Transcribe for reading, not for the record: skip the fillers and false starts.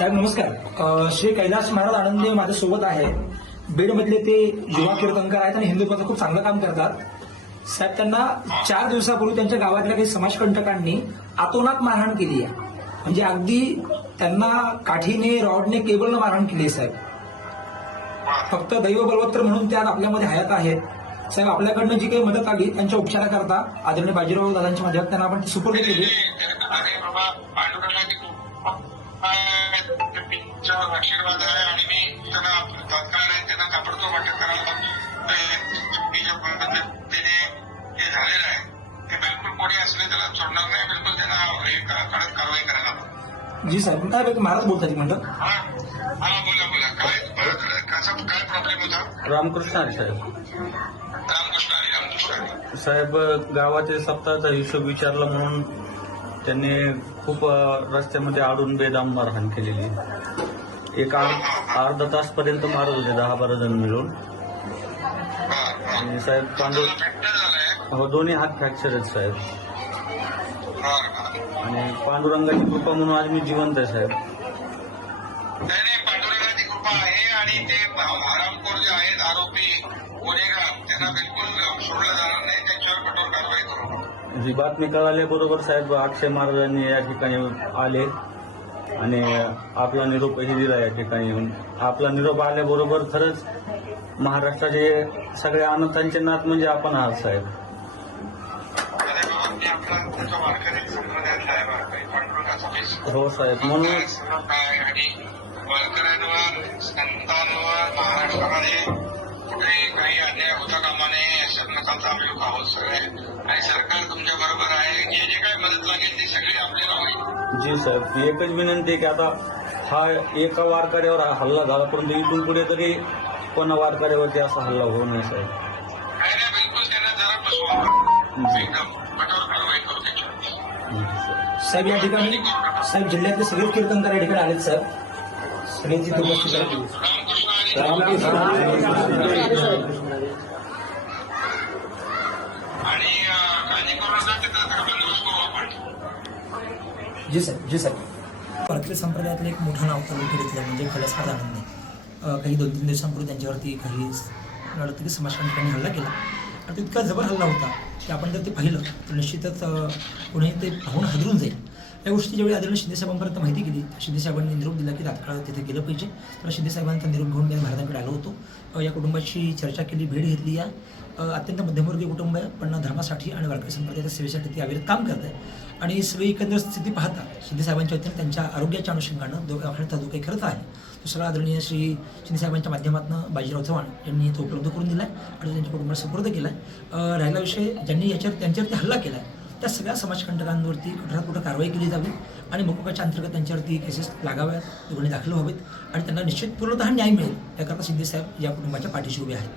साहेब नमस्कार. श्री कैलास महाराज आनंदे माझ्यासोबत आहे. बीडमधले ते युवा कीर्तनकार आहेत आणि हिंदुत्वाचं खूप चांगलं काम करतात. साहेब त्यांना 4 दिवसापूर्वी त्यांच्या गावातल्या काही समाजकंटकांनी अतोनात मारहाण केली आहे. म्हणजे अगदी त्यांना काठीने रॉडने केबलनं मारहाण केली आहे साहेब. फक्त दैव बलवत्तर म्हणून त्या आपल्यामध्ये हयात आहेत. साहेब आपल्याकडनं जी काही मदत आली त्यांच्या उपचाराकरता आदरणीय बाजीराव दादांच्या माध्यमात त्यांना आपण सुपूर्द केली. आशीर्वाद आहे आणि मी त्यांना तात्काळ त्यांना ताबडतोब अटक करायला ज्या पद्धतीने हे झालेलं आहे ते बिलकुल कोणी असले त्याला सोडणार नाही. बिलकुल त्यांना कडक कारवाई करायला हवी. जी साहेब काय महाराज बोलतात म्हणतात. हा बोला काय प्रॉब्लेम होता. रामकृष्ण हरी साहेब. रामकृष्ण साहेब गावाचे सप्ताहाचा हिशोब विचारला म्हणून त्यांनी खूप रस्त्यामध्ये आडून बेदम मारहाण केलेली. एक अर्धा तासपर्यंत मारत होते 10-12 जण मिळून. आणि साहेब हो दोन्ही हात फ्रॅक्चर आहेत साहेब. आणि पांडुरंगाची कृपा म्हणून आज मी जिवंत आहे साहेब. पांडुरंगाची कृपा आहे आणि ते आरामखोर जे आहेत आरोपी गुन्हेगार त्यांना बिलकुल सोडलं जाणार नाही. त्यांच्यावर कठोर कारवाई करू. ही बातमी कळाल्याबरोबर साहेब अक्षय महाराजांनी या ठिकाणी आले आणि आपला निरोपही दिला या ठिकाणी येऊन. आपला निरोप आल्याबरोबर खरंच महाराष्ट्राचे सगळे अनाथांचे नाथ म्हणजे आपण आहात साहेब. हो साहेब म्हणून वळकऱ्यांवर संतांवर महाराष्ट्रामध्ये कुठेही काही अन्याय होता कामा नये. शासनाचा आम्ही आहोत सगळे आणि सरकार तुमच्या बरोबर आहे. जे काही मदत लागेल ती सगळी आपल्याला होईल. जी साहेब एकच विनंती आहे की आता हा एका वारकऱ्यावर हल्ला झाला परंतु इथून पुढे तरी कोणा वारकऱ्यावरती असा हल्ला होऊ नये साहेब. नाही बिलकुल त्यांना जरा बसवा. एकदम कठोर कारवाई करू त्याच्यावर. साहेब या ठिकाणी साहेब जिल्ह्यातले सगळे कीर्तनकार या ठिकाणी आलेत साहेब. सगळ्यांची उपस्थित आहे. आणि काळजी करू नका. त्याचा बंदोबस्त करू आपण. जी साहेब जी साहेब. भारतीय संप्रदायातलं एक मोठं नाव करून घेतलं म्हणजे कैलास महाराज आनंदे. काही 2-3 दिवसांपूर्वी त्यांच्यावरती काही लढती समाजकंटकांनी हल्ला केला आणि तो इतका जबर हल्ला होता की आपण जर ते पाहिलं तर निश्चितच कोणीही ते पाहून हादरून जाईल. या गोष्टी ज्यावेळी आदरणीय शिंदेसाहेबांपर्यंत माहिती केली शिंदेसाहेबांनी निरोप दिला की तात्काळ तिथे गेलं पाहिजे. तर शिंदेसाहेबांचा निरोप घेऊन मी महाराजांकडे आलो होतो. या कुटुंबाची चर्चा केली, भेट घेतली. या अत्यंत मध्यमवर्गीय कुटुंब आहे पण धर्मासाठी आणि वारकरी संप्रदायाच्या सेवेसाठी ते अविरत काम करत आहे. आणि सगळी एकंदर स्थिती पाहता शिंदेसाहेबांच्या वतीने त्यांच्या आरोग्याच्या अनुषंगानं जो काही खर्च आहे तो सगळा आदरणीय श्री शिंदेसाहेबांच्या माध्यमातून बाजीराव चव्हाण यांनी तो उपलब्ध करून दिला आहे आणि त्यांच्या कुटुंबाला सुपूर्द केला आहे. राहिला विषय ज्यांनी त्यांच्यावरती हल्ला केला आहे त्या सगळ्या समाजकंटकांवरती कुठं कुठं कारवाई केली जावी आणि मोकोकाच्या अंतर्गत त्यांच्यावरती केसेस लागाव्यात, गुन्हे दाखल व्हावेत आणि त्यांना निश्चित पूर्णतः न्याय मिळेल याकरता शिंदेसाहेब या कुटुंबाच्या पाठीशी उभे आहेत.